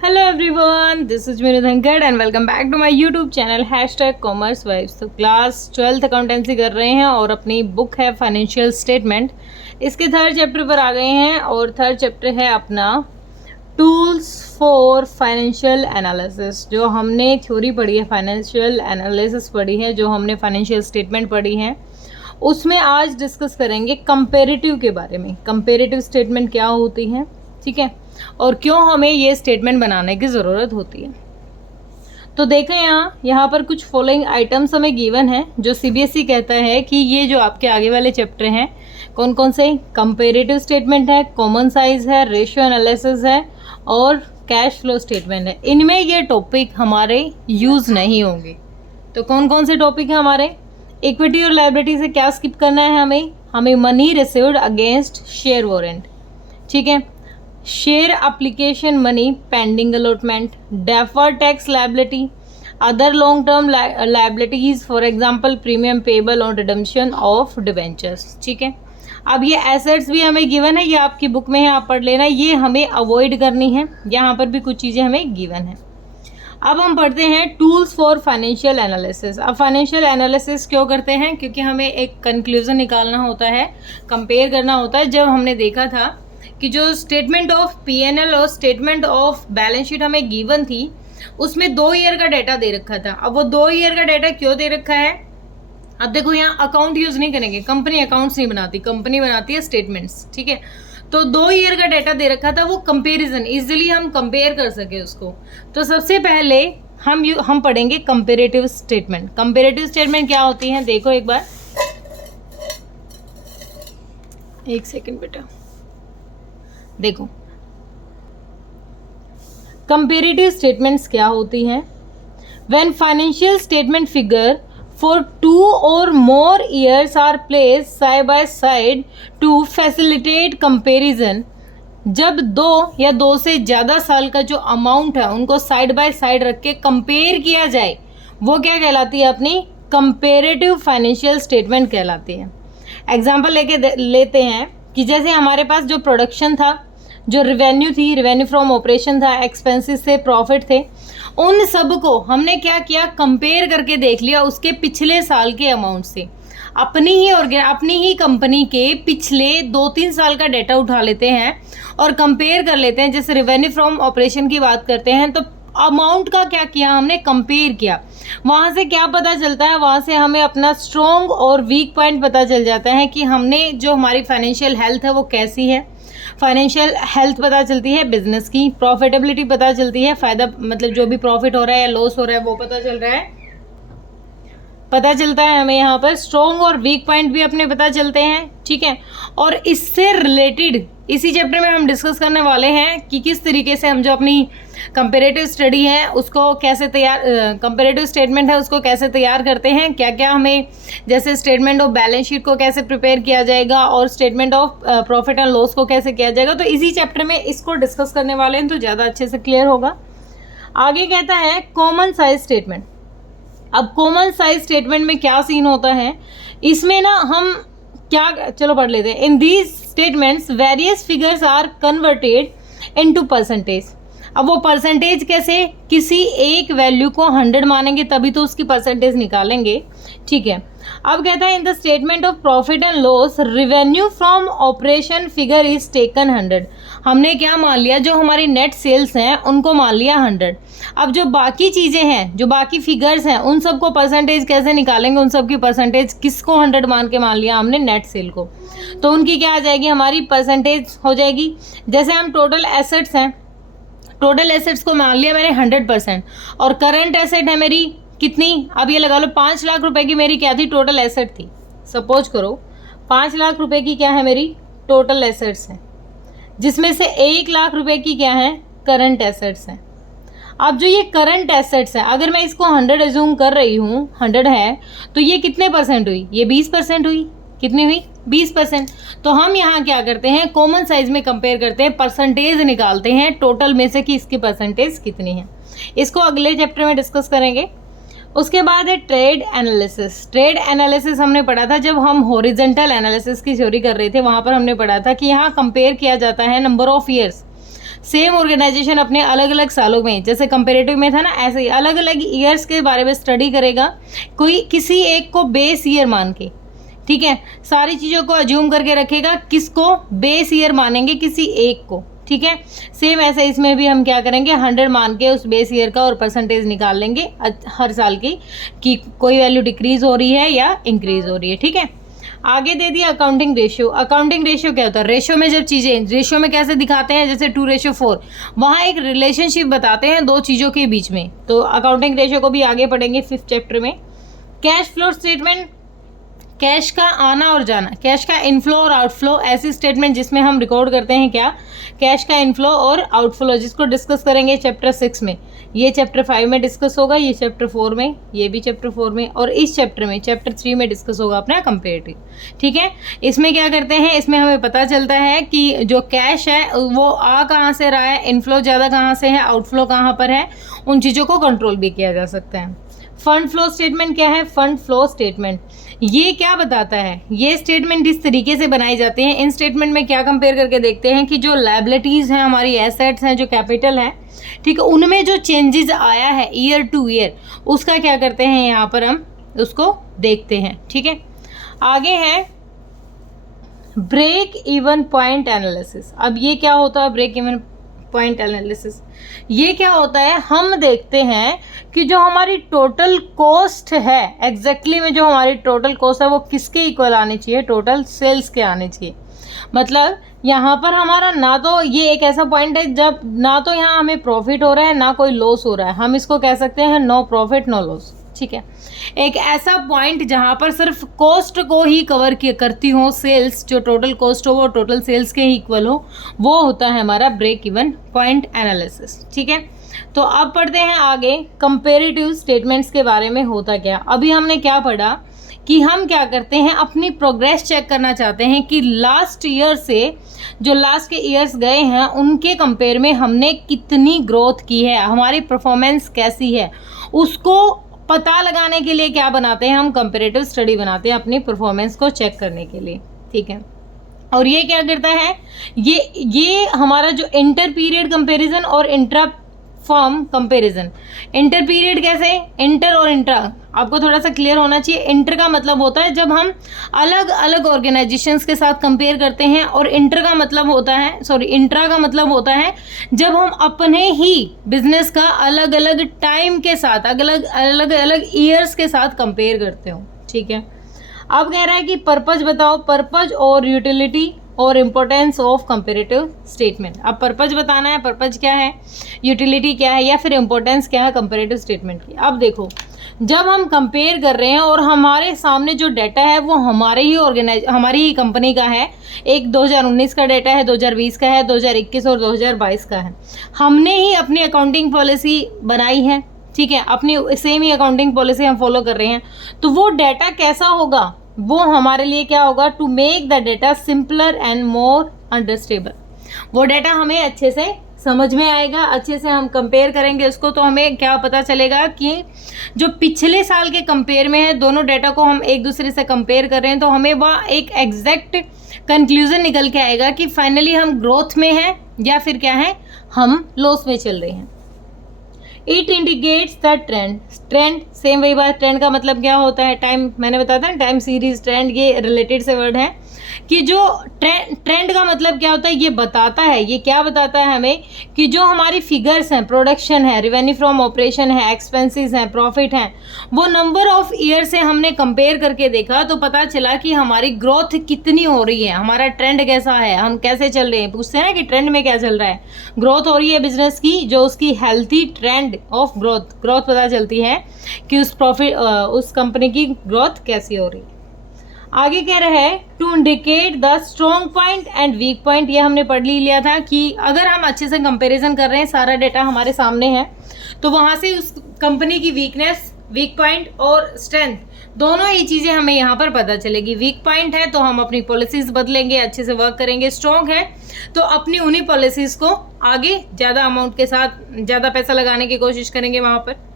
Hello everyone, this is मेरे Dhankhar and welcome back to my YouTube channel #commerce vibes. तो class 12th accountancy कर रहे हैं और अपनी बुक है फाइनेंशियल स्टेटमेंट, इसके थर्ड चैप्टर पर आ गए हैं। और थर्ड चैप्टर है अपना टूल्स फॉर फाइनेंशियल एनालिसिस। जो हमने थ्योरी पढ़ी है, फाइनेंशियल एनालिसिस पढ़ी है, जो हमने फाइनेंशियल स्टेटमेंट पढ़ी है, उसमें आज डिस्कस करेंगे कंपेरेटिव के बारे में। कंपेरेटिव स्टेटमेंट क्या होती है, ठीक है, और क्यों हमें ये स्टेटमेंट बनाने की ज़रूरत होती है। तो देखें यहाँ पर कुछ फॉलोइंग आइटम्स हमें गिवन है, जो सीबीएसई कहता है कि ये जो आपके आगे वाले चैप्टर हैं, कौन कौन से, कंपेरेटिव स्टेटमेंट है, कॉमन साइज है, रेशियो एनालिसिस है और कैश फ्लो स्टेटमेंट है। इनमें ये टॉपिक हमारे यूज़ नहीं होंगे। तो कौन कौन से टॉपिक हैं हमारे? इक्विटी और लायबिलिटी से क्या स्किप करना है हमें money received against share warrant, ठीक है, share application money pending allotment, deferred tax liability, other long term liabilities, for example premium payable on redemption of debentures, ठीक है। अब ये एसेट्स भी हमें गिवन है, ये आपकी बुक में है, आप पढ़ लेना, ये हमें अवॉइड करनी है। यहाँ पर भी कुछ चीज़ें हमें गिवन है। अब हम पढ़ते हैं टूल्स फॉर फाइनेंशियल एनालिसिस। अब फाइनेंशियल एनालिसिस क्यों करते हैं? क्योंकि हमें एक कंक्लूजन निकालना होता है, कंपेयर करना होता है। जब हमने देखा था कि जो स्टेटमेंट ऑफ पीएनएल और स्टेटमेंट ऑफ बैलेंस शीट हमें गिवन थी, उसमें 2 ईयर का डाटा दे रखा था। अब वो 2 ईयर का डाटा क्यों दे रखा है? अब देखो, यहाँ अकाउंट यूज नहीं करेंगे, कंपनी अकाउंट्स नहीं बनाती, कंपनी बनाती है स्टेटमेंट्स, ठीक है। तो 2 ईयर का डाटा दे रखा था, वो कंपेरिजन, इजिली हम कंपेयर कर सके उसको। तो सबसे पहले हम पढ़ेंगे कंपेरेटिव स्टेटमेंट। कंपेरेटिव स्टेटमेंट क्या होती है, देखो एक बार, एक सेकेंड बेटा, देखो कंपेरेटिव स्टेटमेंट्स क्या होती हैं। When financial statement figure for 2 और more years are placed side by side to facilitate comparison, जब 2 या 2 से ज़्यादा साल का जो अमाउंट है उनको साइड बाय साइड रख के कंपेयर किया जाए, वो क्या कहलाती है? अपनी कंपेरेटिव फाइनेंशियल स्टेटमेंट कहलाती है। एग्जाम्पल लेते हैं कि जैसे हमारे पास जो प्रोडक्शन था, जो रेवेन्यू थी, रेवेन्यू फ्रॉम ऑपरेशन था, एक्सपेंसेस से प्रॉफिट थे, उन सब को हमने क्या किया, कंपेयर करके देख लिया उसके पिछले साल के अमाउंट से। अपनी ही कंपनी के पिछले 2-3 साल का डाटा उठा लेते हैं और कंपेयर कर लेते हैं। जैसे रेवेन्यू फ्रॉम ऑपरेशन की बात करते हैं, तो अमाउंट का क्या किया हमने, कंपेयर किया। वहाँ से क्या पता चलता है, वहाँ से हमें अपना स्ट्रॉन्ग और वीक पॉइंट पता चल जाता है कि हमने जो हमारी फाइनेंशियल हेल्थ है वो कैसी है। फाइनेंशियल हेल्थ पता चलती है बिजनेस की, प्रॉफिटेबिलिटी पता चलती है, फ़ायदा मतलब जो भी प्रॉफिट हो रहा है या लॉस हो रहा है वो पता चलता है हमें। यहाँ पर स्ट्रॉन्ग और वीक पॉइंट भी अपने पता चलते हैं, ठीक है। और इससे रिलेटेड इसी चैप्टर में हम डिस्कस करने वाले हैं कि किस तरीके से हम जो अपनी कंपेरेटिव स्टडी है उसको कैसे कंपेरेटिव स्टेटमेंट है उसको कैसे तैयार करते हैं, क्या क्या हमें, जैसे स्टेटमेंट ऑफ बैलेंस शीट को कैसे प्रिपेयर किया जाएगा और statement of profit and loss को कैसे किया जाएगा। तो इसी चैप्टर में इसको डिस्कस करने वाले हैं, तो ज़्यादा अच्छे से क्लियर होगा। आगे कहता है कॉमन साइज स्टेटमेंट। अब कॉमन साइज स्टेटमेंट में क्या सीन होता है, इसमें ना हम क्या, चलो पढ़ लेते हैं। In these statements various figures are converted into percentage. अब वो परसेंटेज कैसे, किसी एक वैल्यू को 100 मानेंगे तभी तो उसकी परसेंटेज निकालेंगे, ठीक है। अब कहता है in the statement of profit and loss revenue from operation figure is taken 100। हमने क्या मान लिया, जो हमारी नेट सेल्स हैं उनको मान लिया 100। अब जो बाकी चीज़ें हैं, जो बाकी फिगर्स हैं, उन सबको परसेंटेज कैसे निकालेंगे, उन सब की परसेंटेज किसको 100 मान के मान लिया हमने, नेट सेल को, तो उनकी क्या आ जाएगी, हमारी परसेंटेज हो जाएगी। जैसे हम टोटल एसेट्स हैं, टोटल एसेट्स को मान लिया मैंने 100% और करंट एसेट है मेरी कितनी, अब ये लगा लो 5 लाख रुपए की मेरी क्या थी, टोटल एसेट थी। सपोज करो 5 लाख रुपए की क्या है मेरी टोटल एसेट्स हैं, जिसमें से 1 लाख रुपए की क्या है, करंट एसेट्स हैं। अब जो ये करंट एसेट्स हैं, अगर मैं इसको 100 एज्यूम कर रही हूँ, 100 है, तो ये कितने परसेंट हुई, ये 20% हुई। कितनी हुई, 20%। तो हम यहाँ क्या करते हैं, कॉमन साइज में कंपेयर करते हैं, परसेंटेज निकालते हैं टोटल में से कि इसकी परसेंटेज कितनी है। इसको अगले चैप्टर में डिस्कस करेंगे। उसके बाद है ट्रेड एनालिसिस। ट्रेड एनालिसिस हमने पढ़ा था जब हम हॉरिजॉन्टल एनालिसिस की थ्योरी कर रहे थे, वहाँ पर हमने पढ़ा था कि यहाँ कंपेयर किया जाता है number of years. Same organisation अपने अलग अलग सालों में, जैसे कंपेरेटिव में था ना, ऐसे ही अलग अलग ईयर्स के बारे में स्टडी करेगा, कोई किसी एक को बेस ईयर मान के, ठीक है, सारी चीज़ों को अज्यूम करके रखेगा, किसको बेस ईयर मानेंगे, किसी एक को, ठीक है। सेम ऐसे इसमें भी हम क्या करेंगे, 100 मान के उस बेस ईयर का और परसेंटेज निकाल लेंगे हर साल की, कि कोई वैल्यू डिक्रीज हो रही है या इंक्रीज हो रही है, ठीक है। आगे दे दिया अकाउंटिंग रेशियो। अकाउंटिंग रेशियो क्या होता है, रेशियो में जब चीज़ें, रेशियो में कैसे दिखाते हैं, जैसे 2:4, वहाँ एक रिलेशनशिप बताते हैं दो चीज़ों के बीच में, तो अकाउंटिंग रेशियो को भी आगे पढ़ेंगे 5th चैप्टर में। कैश फ्लो स्टेटमेंट, कैश का आना और जाना, कैश का इनफ्लो और आउटफ्लो, ऐसी स्टेटमेंट जिसमें हम रिकॉर्ड करते हैं क्या, कैश का इनफ्लो और आउटफ्लो, जिसको डिस्कस करेंगे चैप्टर 6 में, ये चैप्टर 5 में डिस्कस होगा, ये चैप्टर 4 में, ये भी चैप्टर 4 में, और इस चैप्टर में चैप्टर 3 में डिस्कस होगा अपना कंपेरेटिव, ठीक है। इसमें क्या करते हैं, इसमें हमें पता चलता है कि जो कैश है वो आ कहाँ से रहा है, इनफ्लो ज़्यादा कहाँ से है, आउटफ्लो कहाँ पर है, उन चीज़ों को कंट्रोल भी किया जा सकता है। फंड फ्लो स्टेटमेंट क्या है, फंड फ्लो स्टेटमेंट ये क्या बताता है, ये स्टेटमेंट इस तरीके से बनाई जाती हैं, इन स्टेटमेंट में क्या कंपेयर करके देखते हैं कि जो लायबिलिटीज़ हैं, हमारी एसेट्स हैं, जो कैपिटल है, ठीक है, उनमें जो चेंजेस आया है ईयर टू ईयर, उसका क्या करते हैं यहाँ पर हम उसको देखते हैं, ठीक है। आगे है ब्रेक इवन पॉइंट एनालिसिस। अब ये क्या होता है ब्रेक इवन पॉइंट एनालिसिस, ये क्या होता है, हम देखते हैं कि जो हमारी टोटल कॉस्ट है, एग्जैक्टली में जो हमारी टोटल कॉस्ट है वो किसके इक्वल आनी चाहिए, टोटल सेल्स के आने चाहिए। मतलब यहाँ पर हमारा ना तो ये एक ऐसा पॉइंट है जब ना तो यहाँ हमें प्रॉफिट हो रहा है ना कोई लॉस हो रहा है, हम इसको कह सकते हैं नो प्रॉफिट नो लॉस, ठीक है। एक ऐसा पॉइंट जहाँ पर सिर्फ कॉस्ट को ही कवर करती हो सेल्स, जो टोटल कॉस्ट हो वो टोटल सेल्स के ही इक्वल हो, वो होता है हमारा ब्रेक इवन पॉइंट एनालिसिस, ठीक है। तो अब पढ़ते हैं आगे कंपेरेटिव स्टेटमेंट्स के बारे में होता क्या। अभी हमने क्या पढ़ा कि हम क्या करते हैं, अपनी प्रोग्रेस चेक करना चाहते हैं कि लास्ट ईयर से जो लास्ट के ईयर्स गए हैं उनके कंपेयर में हमने कितनी ग्रोथ की है, हमारी परफॉर्मेंस कैसी है, उसको पता लगाने के लिए क्या बनाते हैं हम, कंपेरेटिव स्टडी बनाते हैं अपनी परफॉर्मेंस को चेक करने के लिए, ठीक है। और ये क्या करता है, ये हमारा जो इंटर पीरियड कंपेरिजन और intra firm comparison, inter period कैसे, इंटर और इंट्रा आपको थोड़ा सा क्लियर होना चाहिए। इंटर का मतलब होता है जब हम अलग अलग ऑर्गेनाइजेशंस के साथ कंपेयर करते हैं, और इंटर का मतलब होता है, सॉरी इंट्रा का मतलब होता है जब हम अपने ही बिजनेस का अलग अलग टाइम के साथ अलग अलग ईयर्स के साथ कंपेयर करते हो, ठीक है। अब कह रहा है कि पर्पज बताओ, पर्पज और यूटिलिटी और इम्पोर्टेंस ऑफ कंपेरेटिव स्टेटमेंट। अब पर्पज बताना है, पर्पज क्या है, यूटिलिटी क्या है, या फिर इम्पोर्टेंस क्या है कंपेरेटिव स्टेटमेंट की। अब देखो, जब हम कंपेयर कर रहे हैं और हमारे सामने जो डाटा है वो हमारी ही कंपनी का है, एक 2019 का डाटा है, 2020 का है, 2021 और 2022 का है, हमने ही अपनी अकाउंटिंग पॉलिसी बनाई है, ठीक है, अपनी सेम ही अकाउंटिंग पॉलिसी हम फॉलो कर रहे हैं, तो वो डाटा कैसा होगा, वो हमारे लिए क्या होगा, to make the data simpler and more understandable. वो डाटा हमें अच्छे से समझ में आएगा, अच्छे से हम कंपेयर करेंगे उसको, तो हमें क्या पता चलेगा कि जो पिछले साल के कंपेयर में है, दोनों डाटा को हम एक दूसरे से कंपेयर कर रहे हैं, तो हमें वह एक एग्जैक्ट कंक्लूजन निकल के आएगा कि फाइनली हम ग्रोथ में हैं या फिर क्या है, हम लॉस में चल रहे हैं। It indicates the trend, trend same वही बात, ट्रेंड का मतलब क्या होता है, टाइम, मैंने बताया था टाइम सीरीज, ट्रेंड ये रिलेटेड से वर्ड है कि जो ट्रेंड का मतलब क्या होता है, ये बताता है, ये क्या बताता है हमें कि जो हमारी फिगर्स हैं, प्रोडक्शन है, रेवेन्यू फ्रॉम ऑपरेशन है, एक्सपेंसेस हैं, प्रॉफिट हैं, वो नंबर ऑफ ईयर से हमने कंपेयर करके देखा तो पता चला कि हमारी ग्रोथ कितनी हो रही है, हमारा ट्रेंड कैसा है, हम कैसे चल रहे हैं। पूछते हैं ना कि ट्रेंड में क्या चल रहा है, ग्रोथ हो रही है बिजनेस की, जो उसकी हेल्थी ट्रेंड ऑफ ग्रोथ पता चलती है कि उस कंपनी की ग्रोथ कैसी हो रही है। आगे कह रहा है to indicate the strong point and weak point, ये हमने पढ़ लिया था कि अगर हम अच्छे से कंपैरिजन कर रहे हैं, सारा डेटा हमारे सामने है, तो वहाँ से उस कंपनी की वीकनेस, वीक पॉइंट और स्ट्रेंथ, दोनों ही चीज़ें हमें यहाँ पर पता चलेगी। वीक पॉइंट है तो हम अपनी पॉलिसीज़ बदलेंगे, अच्छे से वर्क करेंगे, स्ट्रॉन्ग है तो अपनी उन्हीं पॉलिसीज़ को आगे ज़्यादा अमाउंट के साथ ज़्यादा पैसा लगाने की कोशिश करेंगे वहाँ पर।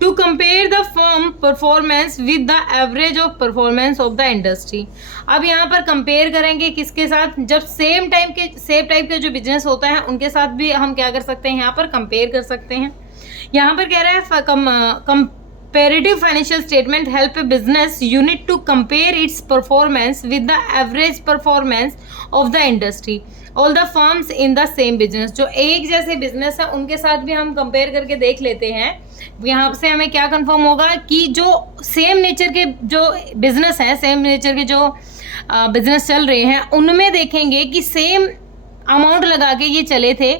To compare the firm performance with the average of performance of the industry. अब यहाँ पर कंपेयर करेंगे किसके साथ, जब सेम टाइप के जो बिजनेस होता है उनके साथ भी हम क्या कर सकते हैं, यहाँ पर कंपेयर कर सकते हैं। यहाँ पर कह रहा है comparative financial statement help a business unit to compare its performance with the average performance of the industry all the firms in the same business. जो एक जैसे बिजनेस है उनके साथ भी हम कंपेयर करके देख लेते हैं। यहाँ से हमें क्या कंफर्म होगा कि जो सेम नेचर के जो बिजनेस हैं, सेम नेचर के जो बिजनेस चल रहे हैं, उनमें देखेंगे कि सेम अमाउंट लगा के ये चले थे,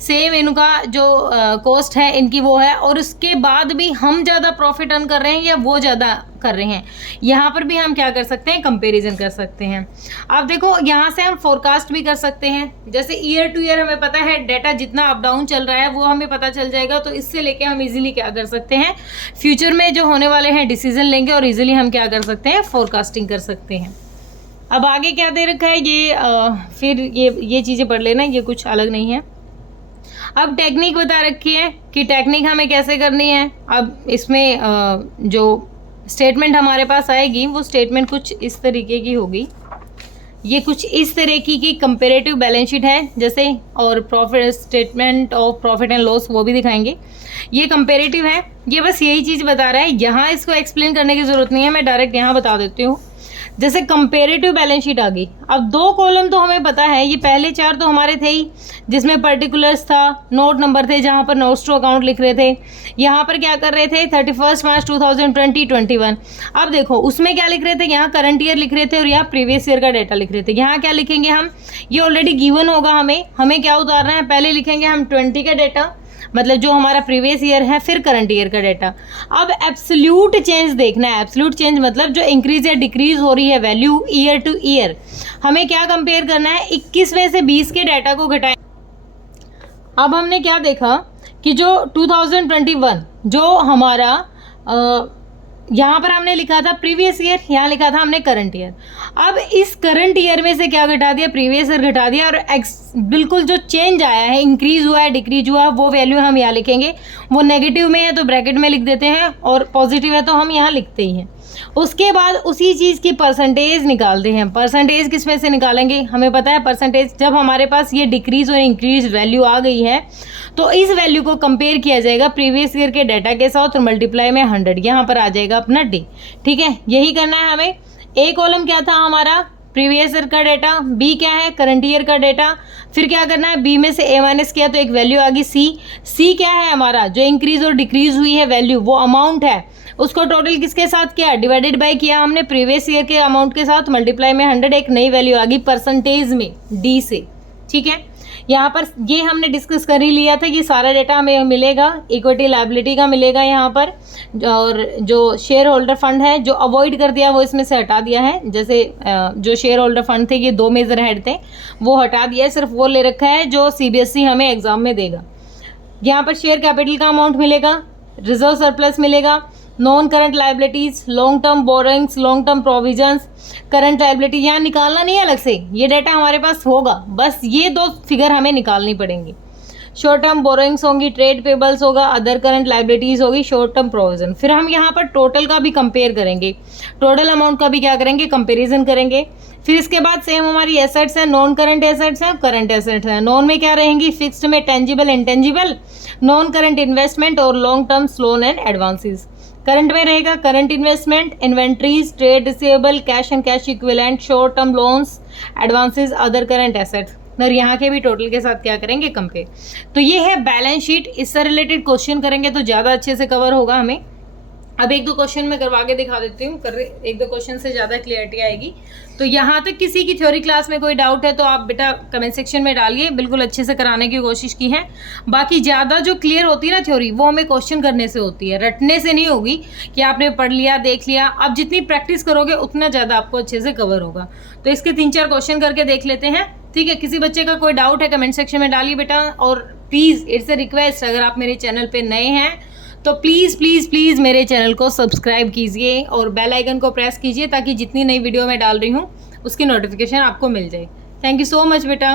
सेम इनका जो कॉस्ट है इनकी वो है, और उसके बाद भी हम ज़्यादा प्रॉफिट अर्न कर रहे हैं या वो ज़्यादा कर रहे हैं। यहाँ पर भी हम क्या कर सकते हैं, कंपैरिजन कर सकते हैं। अब देखो यहाँ से हम फोरकास्ट भी कर सकते हैं। जैसे ईयर टू ईयर हमें पता है डाटा जितना अप डाउन चल रहा है वो हमें पता चल जाएगा, तो इससे लेके हम इजीली क्या कर सकते हैं, फ्यूचर में जो होने वाले हैं डिसीजन लेंगे और इजीली हम क्या कर सकते हैं, फोरकास्टिंग कर सकते हैं। अब आगे क्या दे रखा है ये फिर ये चीज़ें पढ़ लेना, ये कुछ अलग नहीं है। अब टेक्निक बता रखी है कि टेक्निक हमें कैसे करनी है। अब इसमें जो स्टेटमेंट हमारे पास आएगी वो स्टेटमेंट कुछ इस तरीके की होगी। ये कुछ इस तरीके की कंपेरेटिव बैलेंस शीट है जैसे, और profit statement of profit and loss वो भी दिखाएंगे। ये कंपेरेटिव है, ये बस यही चीज़ बता रहा है, यहाँ इसको एक्सप्लेन करने की ज़रूरत नहीं है, मैं डायरेक्ट यहाँ बता देती हूँ। जैसे कंपेरेटिव बैलेंस शीट आ गई। अब 2 कॉलम तो हमें पता है, ये पहले 4 तो हमारे थे ही, जिसमें पर्टिकुलर्स था, नोट नंबर थे जहाँ पर नोट्स टू अकाउंट लिख रहे थे। यहाँ पर क्या कर रहे थे, 31 मार्च 2020-21। अब देखो उसमें क्या लिख रहे थे, यहाँ करंट ईयर लिख रहे थे और यहाँ प्रीवियस ईयर का डाटा लिख रहे थे। यहाँ क्या लिखेंगे हम, ये ऑलरेडी गिवन होगा, हमें क्या उतारना है, पहले लिखेंगे हम 20 का डाटा, मतलब जो हमारा प्रीवियस ईयर है, फिर करंट ईयर का डाटा। अब एब्सोल्यूट चेंज देखना है, एब्सोल्यूट चेंज मतलब जो इंक्रीज या डिक्रीज हो रही है वैल्यू ईयर टू ईयर, हमें क्या कंपेयर करना है, 21 में से 20 के डाटा को घटाएं। अब हमने क्या देखा कि जो 2021 जो हमारा यहाँ पर हमने लिखा था प्रीवियस ईयर, यहाँ लिखा था हमने करंट ईयर। अब इस करंट ईयर में से क्या घटा दिया, प्रीवियस ईयर घटा दिया, और बिल्कुल जो चेंज आया है, इंक्रीज हुआ है, डिक्रीज हुआ, वो वैल्यू हम यहाँ लिखेंगे। वो नेगेटिव में है तो ब्रैकेट में लिख देते हैं, और पॉजिटिव है तो हम यहाँ लिखते ही हैं। उसके बाद उसी चीज़ की परसेंटेज निकालते हैं। परसेंटेज किस में से निकालेंगे, हमें पता है परसेंटेज, जब हमारे पास ये डिक्रीज और इंक्रीज वैल्यू आ गई है तो इस वैल्यू को कंपेयर किया जाएगा प्रीवियस ईयर के डाटा के साथ और मल्टीप्लाई में 100, यहाँ पर आ जाएगा अपना डे। ठीक है, यही करना है हमें। ए कॉलम क्या था हमारा, प्रीवियस ईयर का डाटा, बी क्या है, करंट ईयर का डाटा, फिर क्या करना है, बी में से ए माइनस किया तो एक वैल्यू आ गई सी क्या है हमारा, जो इंक्रीज और डिक्रीज हुई है वैल्यू, वो अमाउंट है, उसको टोटल किसके साथ किया, डिवाइडेड बाय किया हमने प्रीवियस ईयर के अमाउंट के साथ, मल्टीप्लाई में 100, एक नई वैल्यू आ गई परसेंटेज में डी से। ठीक है, यहाँ पर ये हमने डिस्कस कर ही लिया था कि सारा डेटा हमें मिलेगा, इक्विटी लायबिलिटी का मिलेगा यहाँ पर, और जो शेयर होल्डर फंड है जो अवॉइड कर दिया वो इसमें से हटा दिया है। जैसे जो शेयर होल्डर फंड थे, ये 2 मेजर हेड थे, वो हटा दिया है, सिर्फ वो ले रखा है जो सीबीएसई हमें एग्जाम में देगा। यहाँ पर शेयर कैपिटल का अमाउंट मिलेगा, रिजर्व सरप्लस मिलेगा, non current liabilities, long term borrowings, long term provisions, current liability, यहाँ निकालना नहीं है अलग से, ये डाटा हमारे पास होगा, बस ये 2 फिगर हमें निकालनी पड़ेंगी। शॉर्ट टर्म बोरोइंग्स होंगी, ट्रेड पेबल्स होगा, अदर करंट लाइबिलिटीज होगी, शॉर्ट टर्म प्रोविजन। फिर हम यहाँ पर टोटल का भी कंपेयर करेंगे, टोटल अमाउंट का भी क्या करेंगे, कंपेरिजन करेंगे। फिर इसके बाद सेम हमारी एसेट्स हैं, नॉन करंट एसेट्स हैं, करंट एसेट्स हैं। नॉन में क्या रहेंगी, फिक्स्ड में tangible intangible, non current investment और long term loan and advances. Current में रहेगा current investment, inventories, trade receivable, cash and cash equivalent, short term loans, advances, other current assets. और यहाँ के भी टोटल के साथ क्या करेंगे, कंपेयर। तो ये है बैलेंस शीट, इससे रिलेटेड क्वेश्चन करेंगे तो ज़्यादा अच्छे से कवर होगा हमें। अब 1-2 क्वेश्चन मैं करवा के दिखा देती हूँ, 1-2 क्वेश्चन से ज़्यादा क्लियरिटी आएगी। तो यहाँ तक किसी की थ्योरी क्लास में कोई डाउट है तो आप बेटा कमेंट सेक्शन में डालिए, बिल्कुल अच्छे से कराने की कोशिश की है। बाकी ज़्यादा जो क्लियर होती है ना थ्योरी, वो हमें क्वेश्चन करने से होती है, रटने से नहीं होगी कि आपने पढ़ लिया देख लिया। आप जितनी प्रैक्टिस करोगे उतना ज़्यादा आपको अच्छे से कवर होगा। तो इसके 3-4 क्वेश्चन करके देख लेते हैं। ठीक है, किसी बच्चे का कोई डाउट है कमेंट सेक्शन में डालिए बेटा। और प्लीज़ इट्स अ रिक्वेस्ट, अगर आप मेरे चैनल पे नए हैं तो प्लीज़ प्लीज़ प्लीज़ मेरे चैनल को सब्सक्राइब कीजिए और बेल आइकन को प्रेस कीजिए ताकि जितनी नई वीडियो मैं डाल रही हूँ उसकी नोटिफिकेशन आपको मिल जाए। थैंक यू सो मच बेटा।